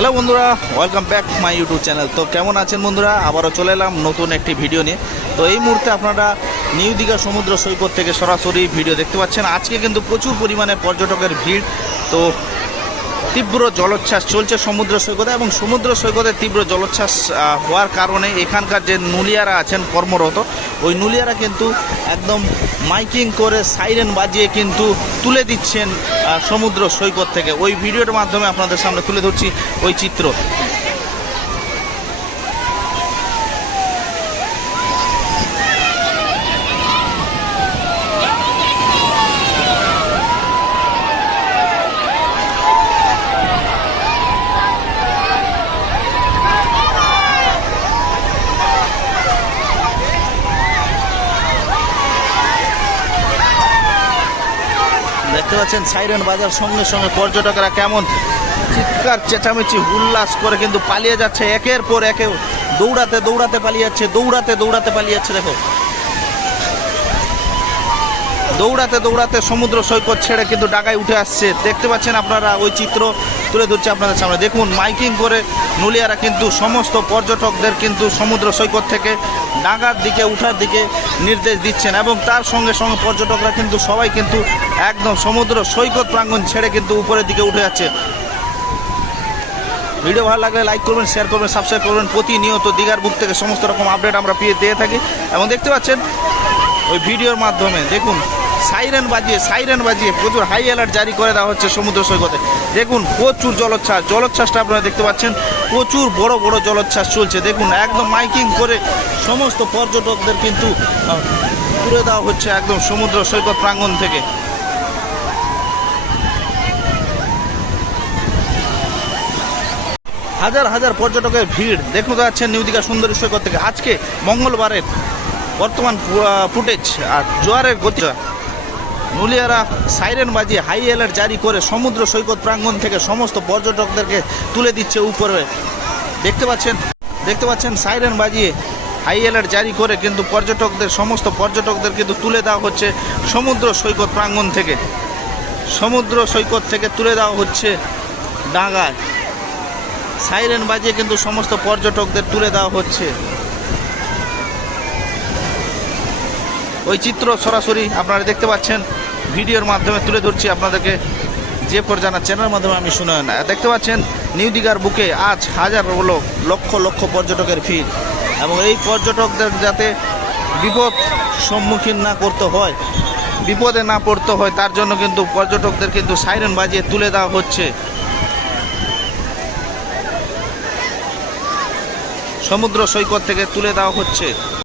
Hello বন্ধুরা, welcome back my YouTube channel. তো কেমন আছেন বন্ধুরা? আবারও চলে এলাম নতুন একটি ভিডিও নিয়ে। তো এই মুহূর্তে আপনারা নিউ দীঘা সমুদ্র সৈকত থেকে সরাসরি ভিডিও দেখতে পাচ্ছেন। আজকে কিন্তু প্রচুর পরিমাণে পর্যটকের ভিড়। তো তীব্র জলোচ্ছ্বাস চলছে সমুদ্র সৈকতে, এবং সমুদ্র সৈকতে তীব্র জলোচ্ছ্বাস হওয়ার কারণে এখানকার যে নুলিয়ারা আছেন কর্মরত, ওই নুলিয়ারা কিন্তু একদম মাইকিং করে সাইরেন বাজিয়ে কিন্তু তুলে দিচ্ছেন সমুদ্র সৈকত থেকে। ওই ভিডিওর মাধ্যমে আপনাদের সামনে তুলে ধরছি ওই চিত্র। দেখতে পাচ্ছেন সাইরেন বাজার সঙ্গে সঙ্গে পর্যটকেরা কেমন চিৎকার চেঁচামেচি উল্লাস করে কিন্তু পালিয়ে যাচ্ছে, একের পর একে দৌড়াতে দৌড়াতে পালিয়ে যাচ্ছে, দৌড়াতে দৌড়াতে পালিয়ে যাচ্ছে। দেখো, দৌড়াতে দৌড়াতে সমুদ্র সৈকত ছেড়ে কিন্তু ডাঙায় উঠে আসছে। দেখতে পাচ্ছেন আপনারা, ওই চিত্র তুলে ধরছে আপনাদের সামনে। দেখুন, মাইকিং করে নুলিয়ারা কিন্তু সমস্ত পর্যটকদের কিন্তু সমুদ্র সৈকত থেকে ডাঙার দিকে উঠার দিকে নির্দেশ দিচ্ছেন, এবং তার সঙ্গে সঙ্গে পর্যটকরা কিন্তু সবাই কিন্তু একদম সমুদ্র সৈকত প্রাঙ্গণ ছেড়ে কিন্তু উপরের দিকে উঠে যাচ্ছে। ভিডিও ভালো লাগলে লাইক করবেন, শেয়ার করবেন, সাবস্ক্রাইব করবেন। প্রতিনিয়ত দীঘার বুক থেকে সমস্ত রকম আপডেট আমরা দিয়ে থাকি। এবং দেখতে পাচ্ছেন ওই ভিডিওর মাধ্যমে, দেখুন সাইরেন বাজিয়ে প্রচুর হাই অ্যালার্ট জারি করে দেওয়া হচ্ছে সমুদ্র সৈকতে। দেখুন প্রচুর জলোচ্ছ্বাসটা আপনারা দেখতে পাচ্ছেন, প্রচুর বড় বড় জলোচ্ছ্বাস চলছে। দেখুন একদম মাইকিং করে সমস্ত পর্যটকদের কিন্তু তুলে দেওয়া হচ্ছে একদম সমুদ্র সৈকত প্রাঙ্গণ থেকে। হাজার হাজার পর্যটকের ভিড় দেখতে পাচ্ছেন নিউ দীঘা সুন্দরী সৈকত থেকে। আজকে মঙ্গলবারের বর্তমান ফুটেজ আর জোয়ারের গতি। নুলিয়ারা সাইরেন বাজিয়ে হাই অ্যালার্ট জারি করে সমুদ্র সৈকত প্রাঙ্গণ থেকে সমস্ত পর্যটকদেরকে তুলে দিচ্ছে উপরে। দেখতে পাচ্ছেন সাইরেন বাজিয়ে হাই অ্যালার্ট জারি করে কিন্তু সমস্ত পর্যটকদের কিন্তু তুলে দেওয়া হচ্ছে সমুদ্র সৈকত প্রাঙ্গণ থেকে। সমুদ্র সৈকত থেকে তুলে দেওয়া হচ্ছে ডাঙায়। সাইরেন বাজিয়ে কিন্তু সমস্ত পর্যটকদের তুলে দেওয়া হচ্ছে। ওই চিত্র সরাসরি আপনারা দেখতে পাচ্ছেন, ভিডিওর মাধ্যমে তুলে ধরছি আপনাদেরকে। যে পর্যানা চ্যানেলের মাধ্যমে আমি শুনে না। দেখতে পাচ্ছেন নিউ দীঘার বুকে আজ হাজার লক্ষ লক্ষ পর্যটকের ভিড়, এবং এই পর্যটকদের যাতে সম্মুখীন না করতে হয়, বিপদে না পড়তে হয়, তার জন্য কিন্তু পর্যটকদের কিন্তু সাইরেন বাজিয়ে তুলে দেওয়া হচ্ছে সমুদ্র সৈকত থেকে তুলে দেওয়া হচ্ছে।